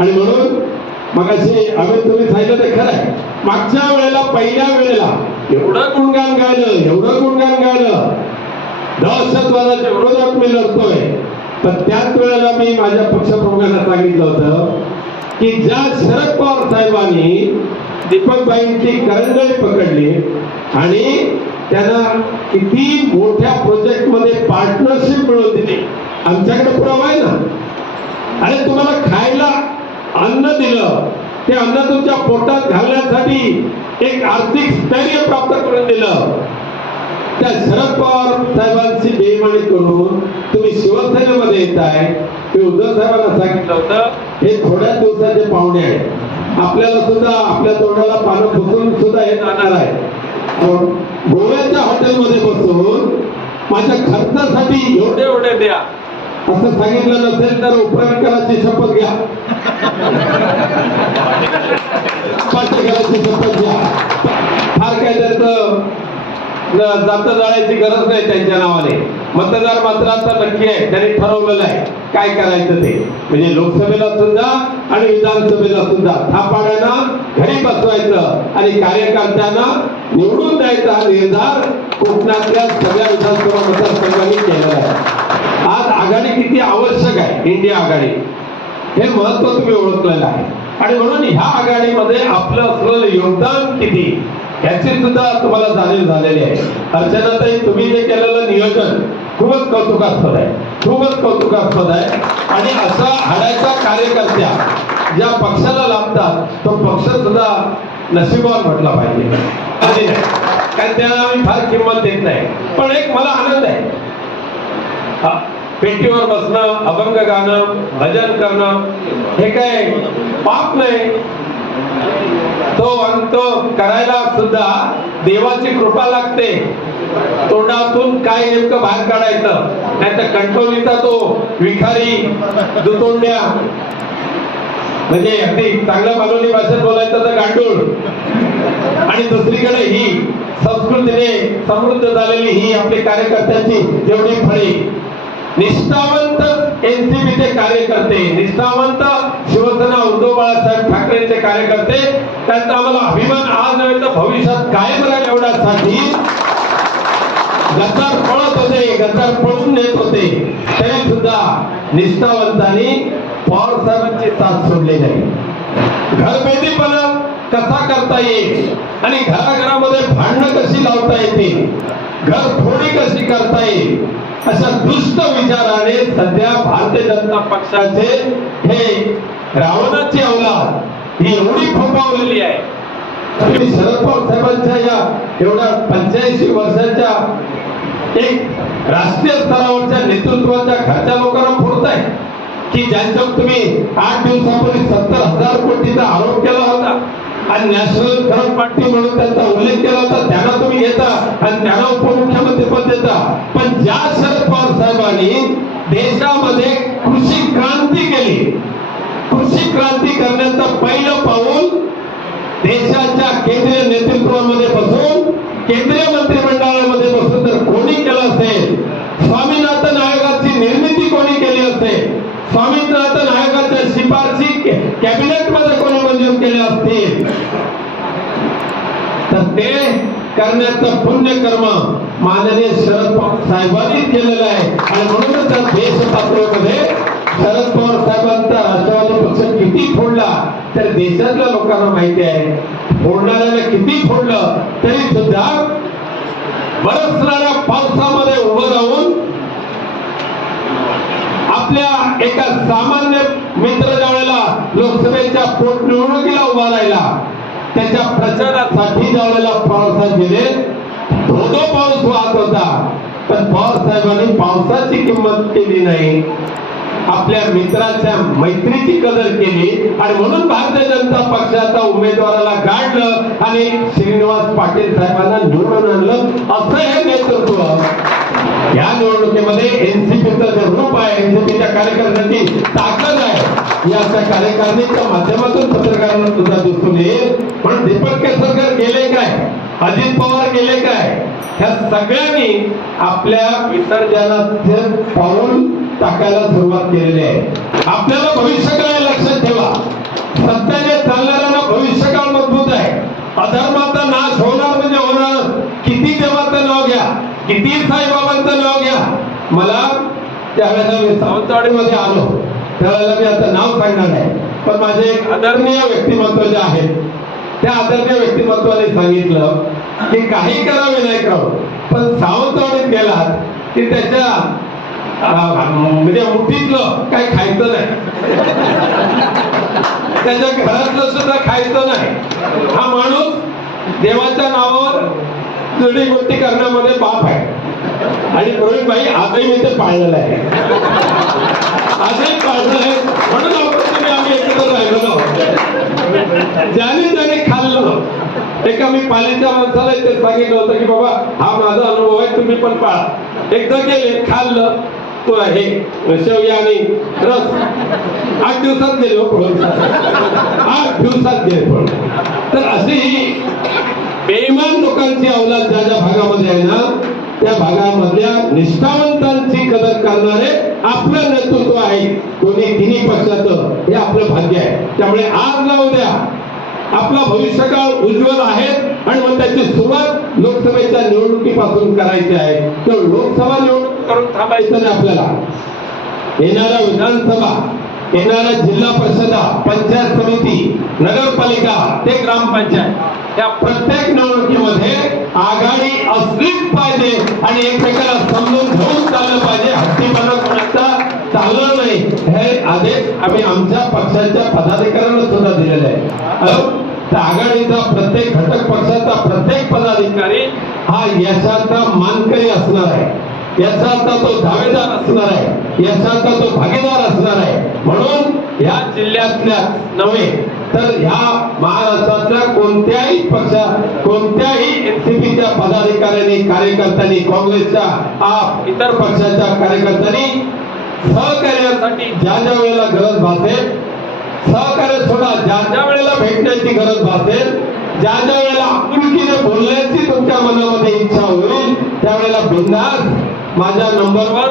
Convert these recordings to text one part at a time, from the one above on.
आणि म्हणून मग असे अमित तुम्ही सांगितलं ते खरं आहे मागच्या वेळेला पहिल्या वेळेला एवढं गुणगान गायलं एवढं गुणगान गायलं. दहशतवादाच्या विरोधात मी लढतोय. तर त्याच वेळेला मी माझ्या पक्षप्रमुखांना सांगितलं होतं की ज्या शरद पवार साहेबांनी दीपकबाईंची करंगळी पकडली आणि त्यांना किती मोठ्या प्रोजेक्टमध्ये पार्टनरशिप मिळवून दिली. आमच्याकडे पुरावा आहे ना? अरे तुम्हाला खायला अन्न दिलं. ते अन्न तुमच्या पोटात घालण्यासाठी एक आर्थिक स्थैर्य प्राप्त करून दिलं. त्या शरद पवार साहेबांची बेमानी करून तुम्ही शिवसेनेमध्ये येत आहे मी उद्धव साहेबांना सांगितलं होतं हे थोड्या दिवसाचे पाहुणे आहेत. आपल्याला सुद्धा आपल्या तोंडाला पानं फुसून सुद्धा हे जाणार आहे. गोव्याच्या हॉटेलमध्ये बसून माझ्या खर्चासाठी एवढे एवढे द्या. असं सांगितलं नसेल तर उपराधिकाराची शपथ घ्या. जात जाळायची गरज नाही त्यांच्या नावाने. मतदार मात्र आता नक्की आहे त्यांनी ठरवलेलं आहे. काय करायचं ते? म्हणजे लोकसभेला सुद्धा आणि विधानसभेला सुद्धा थापाड्यानं घरी बसवायचं आणि कार्यकर्त्यांना निवडून द्यायचा हा निर्धार कोकणातल्या सगळ्या विधानसभा मतदारसंघांनी केलेला आहे. आज आघाडी किती आवश्यक आहे? इंडिया आघाडी. हे महत्त्व तुम्ही ओळखलेलं आहे. आणि म्हणून ह्या आघाडीमध्ये आपलं असलेलं योगदान किती? याची सुद्धा तुम्हाला जाणीव झालेली आहे. अर्चनाताई तुम्ही जे केलेलं नियोजन खूपच कौतुकास्पद आहे. खूपच कौतुकास्पद आहे. आणि असा हाडायचा कार्यकर्त्या ज्या पक्षाला लाभतात तो पक्ष सुद्धा नशिबावर म्हटला पाहिजे. म्हणजे आणि कारण त्याला आम्ही फार किंमत देत नाही. पण एक मला आनंद आहे. पेटीवर बसणं अभंग गाणं भजन करणं हे काय पाप नाही. तो अंत करायला सुद्धा देवाची कृपा लागते. तोंडातून काय नेमकं बाहेर काढायचं? नाही तर कंट्रोलीचा तो विखारी दुतोंड्या. म्हणजे अगदी चांगल्या मानवली भाषेत बोलायचं तर गांडूळ. आणि दुसरीकडे ही संस्कृतीने समृद्ध झालेली ही आपली कार्यकर्त्यांची जेवढी फळी. निष्ठावंत एनसीपीचे कार्यकर्ते निष्ठावंत शिवसेना उद्धव बाळासाहेब ठाकरेंचे कार्यकर्ते त्यांचा आम्हाला अभिमान आज नव्हे तर भविष्यात कायम राहील एवढ्यासाठी. गद्दार पळत होते गद्दार पळून नेत होते. तरी सुद्धा निष्ठावंतांनी पवार साहेबांची साथ सोडली नाही. घरभेदीपणा कसा करता येईल? आणि घराघरामध्ये भांडणं कशी लावता येतील? घर फोडी कशी करता येईल? अशा दुष्ट विचाराने सध्या भारतीय जनता पक्षाचे हे रावणाची अवलाद ही एवढी फोपावलेली आहे. तुम्ही शरद पवार साहेबांच्या या एवढ्या पंच्याऐंशी वर्षाच्या एक राष्ट्रीय स्तरावरच्या नेतृत्वाच्या घरच्या लोकांना फोडताय. की ज्यांच्यावर तुम्ही आठ दिवसापूर्वी सत्तर हजार कोटीचा आरोप केला आणि नॅशनल थर्ड पार्टी म्हणून त्यांचा उल्लेख केला होता. त्यांना तुम्ही घेता आणि त्यांना उपमुख्यमंत्री पद देता. पण ज्या शरद पवार साहेबांनी देशामध्ये कृषी क्रांती केली. कृषी क्रांती करण्याचं पहिलं पाऊल देशाच्या केंद्रीय नेतृत्वामध्ये बसून केंद्रीय मंत्रिमंडळामध्ये बसून तर कोणी केलं असेल स्वामीनाथन आयोगाची निर्मिती कोणी केली असेल स्वामीनाथन आयोगाच्या शिफारशी कॅबिनेटमध्ये कोणी ते करण्याचं पुण्यकर्म माननीय शरद पवार साहेबांनी केलेलं आहे. आणि म्हणूनच त्या देश पातळीमध्ये शरद पवार साहेबांचा राष्ट्रवादी पक्ष किती फोडला तर देशातल्या लोकांना माहिती आहे फोडणाऱ्याला किती फोडलं तरी सुद्धा बरसणाऱ्या पावसामध्ये उभं राहून आपल्या एका सामान्य मित्र ज्या लोकसभेच्या पोटनिवडणुकीला उभा राहिला. त्याच्या प्रचारासाठी ज्या वेळेला पवारसाहेब गेले धोधो पाऊस वाहत होता. पण पवारसाहेबांनी पावसाची किंमत केली नाही. आपल्या मित्राच्या मैत्रीची कदर केली आणि म्हणून भारतीय जनता पक्षाचा उमेदवाराला गाडलं आणि श्रीनिवास पाटील साहेबांना निवडून आणलं. असं हे नेतृत्व. या निवडणुकीमध्ये एनसीपीचं जे रूप आहे एनसीपीच्या कार्यकर्त्यांची ताकद आहे. या अशा कार्यकारिणीच्या माध्यमातून पत्रकारांना सुद्धा दिसून येईल. दीपक केसरकर गेले काय? अजित पवार गेले काय? ह्या सगळ्यांनी आपल्या विसर्जनाचे पाऊल टाकायला सुरुवात केलेली आहे. आपल्याला भविष्य काय लक्षात ठेवा. सत्याने चालणाऱ्यांना भविष्य काळ मजबूत आहे. अधर्माचा नाश होणार म्हणजे होणार. किती देवाचं नाव घ्या. किती साईबाबांचं नाव घ्या. मला त्यावेळेला मी सावंतवाडीमध्ये आलो. त्यावेळेला मी आता नाव सांगणार आहे पण माझे एक आदरणीय व्यक्तिमत्व जे आहेत त्या आदरणीय व्यक्तिमत्वाने सांगितलं की काही करा नाही राव पण सावंतवाडीत गेलात की त्याच्या म्हणजे मुठीतलं काही खायचं नाही. त्याच्या घरातलं सुद्धा खायचं नाही. हा माणूस देवाच्या नावावर जुडीगुट्टी करण्यामध्ये बाप आहे. आणि प्रवीण भाई आजही मी ते पाळलेलं आहे. आजही पाळलं आहे. म्हणून आपण तुम्ही आम्ही एकत्र राहिलेलो आहोत. ज्याने एका मी पाण्याच्या माणसाला ते सांगितलं होतं की बाबा हा माझा अनुभव आहे तुम्ही पण पाळा एकदा गेले खाल्लं तो आहे शेवया आणि रस. आठ दिवसात गेले हो आठ दिवसात गेले पळून तर अशी बेमान बेईमान लोकांची अवलाद ज्या ज्या भागामध्ये आहे ना त्या भागामधल्या निष्ठावंतांची कदर करणारे आपलं नेतृत्व आहे. दोन्ही तिन्ही पक्षाचं हे आपलं भाग्य आहे. त्यामुळे आज ना उद्या आपला भविष्यकाळ उज्ज्वल आहे? आणि मग त्याची सुरुवात लोकसभेच्या निवडणुकीपासून करायची आहे. तर लोकसभा निवडणूक करून थांबायचं नाही आपल्याला. येणाऱ्या विधानसभा येणाऱ्या जिल्हा परिषदा पंचायत समिती नगरपालिका ते ग्रामपंचायत या प्रत्येक निवडणुकीमध्ये आघाडी असलीच पाहिजे आणि एकमेकाला समजून घेऊन चाललं पाहिजे. हत्तीपणा कोणाचा चाललं नाही. हे आदेश आम्ही आमच्या पक्षाच्या पदाधिकाऱ्यांना सुद्धा दिलेले आहे. आघाडीचा प्रत्येक घटक पक्षाचा प्रत्येक पदाधिकारी हा यशाचा मानकरी असणार आहे. यशाचा तो दावेदार असणार आहे. यशाचा तो भागीदार असणार आहे. म्हणून या जिल्ह्यातल्या नव्हे तर ह्या महाराष्ट्रातल्या कोणत्याही पक्षा कोणत्याही एनसीपीच्या पदाधिकाऱ्यांनी कार्यकर्त्यांनी काँग्रेसच्या इतर पक्षाच्या कार्यकर्त्यांनी सहकार्यासाठी ज्या ज्या वेळेला गरज भासेल सहकार्य सोडा ज्या ज्या वेळेला भेटण्याची गरज भासेल ज्या ज्या वेळेला आपुलकीने बोलण्याची तुमच्या मनामध्ये इच्छा होईल त्यावेळेला बिंदास माझ्या नंबरवर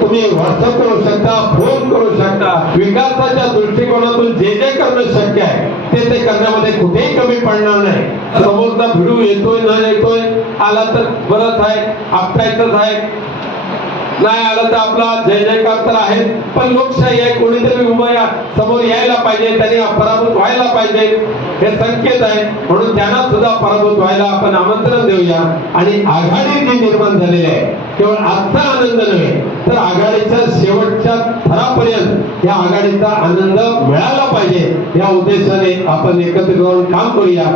तुम्ही व्हॉट्सअप करू शकता फोन करू शकता. विकासाच्या दृष्टिकोनातून जे जे करणं शक्य आहे ते ते करण्यामध्ये कुठेही कमी पडणार नाही. समोरचा भिडू येतोय न येतोय आला तर बरंच आहे आपटायचंच आहे. नाही आलं तर आपला जय जयकार तर आहे पण लोकशाही आहे कोणीतरी उभं या समोर यायला पाहिजे त्यांनी पराभूत व्हायला पाहिजे. हे संकेत आहे. म्हणून त्यांना सुद्धा पराभूत व्हायला आपण आमंत्रण देऊया. आणि आघाडी जी निर्माण झालेली आहे केवळ आजचा आनंद नव्हे तर आघाडीच्या शेवटच्या थरापर्यंत या आघाडीचा आनंद मिळाला पाहिजे. या उद्देशाने आपण एकत्र करून काम करूया.